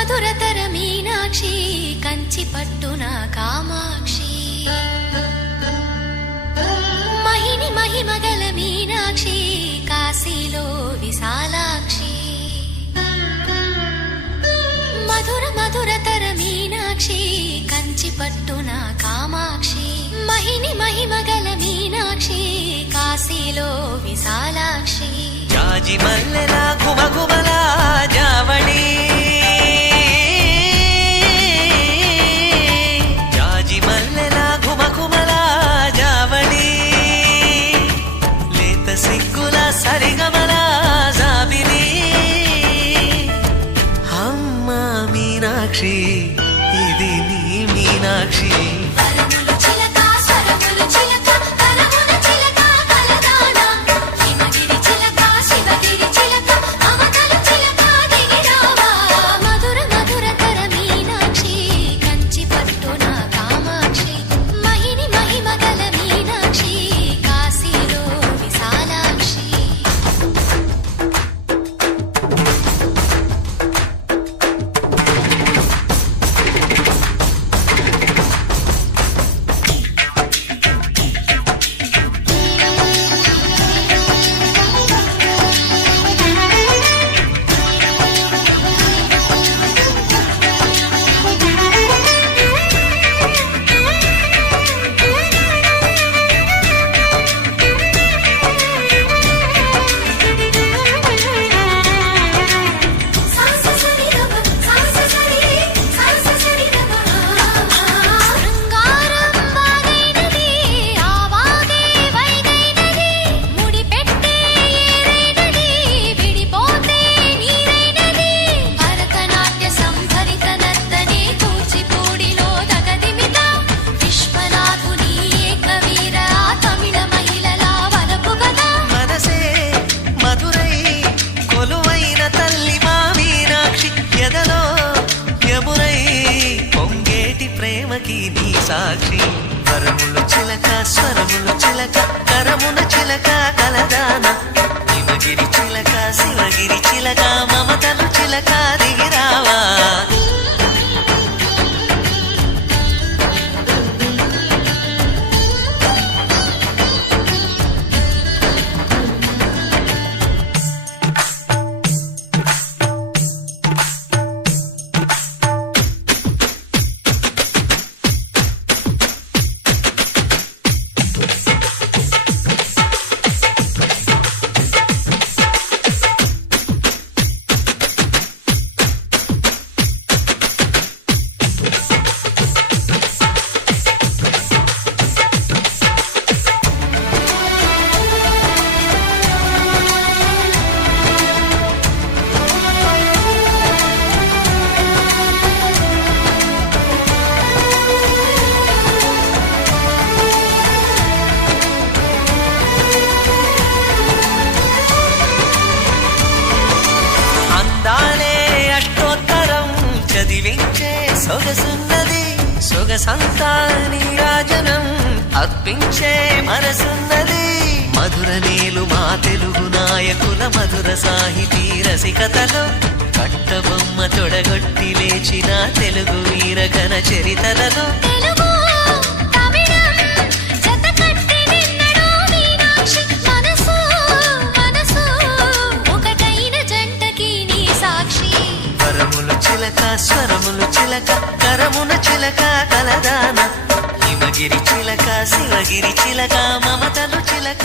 మధురతర మీనాక్షి కంచి పట్టున కామాక్షి మహిని మహిమగల మీనాక్షి కాశీలో విశాలాక్షి మధుర మధురతర మీనాక్షి కంచి పట్టున కామాక్షి మహిని మహిమగల మీనాక్షి కాశీలో విశాలాక్షి జాజి మల్లెలా గుమగుమలా జావళి జాజి మల్లెలా గుమగుమలా జావళి లేత సిగ్గుల సరిగమల జాబిలి అమ్మ మీనాక్షి ఇది నీ మీనాక్షి సాక్షి వరములు చిలక స్వరములు చిలక కరమున చిలక కలదాన హిమగిరి చిలక శివగిరి చిలక మమతలు చిలక దిగిరావా సొగసున్నది సొగసంతా నీరాజనం అర్పించే మనసున్నది మధుర నీలు మా తెలుగు నాయకుల మధుర సాహితీ రసికతలో కట్టబొమ్మ తొడగొట్టి లేచిన తెలుగు వీరగణ చరితలలో స్వరములు చిలక కరమున చిలక కలదాన హిమగిరి చిలక శివగిరి చిలక మమతలు చిలక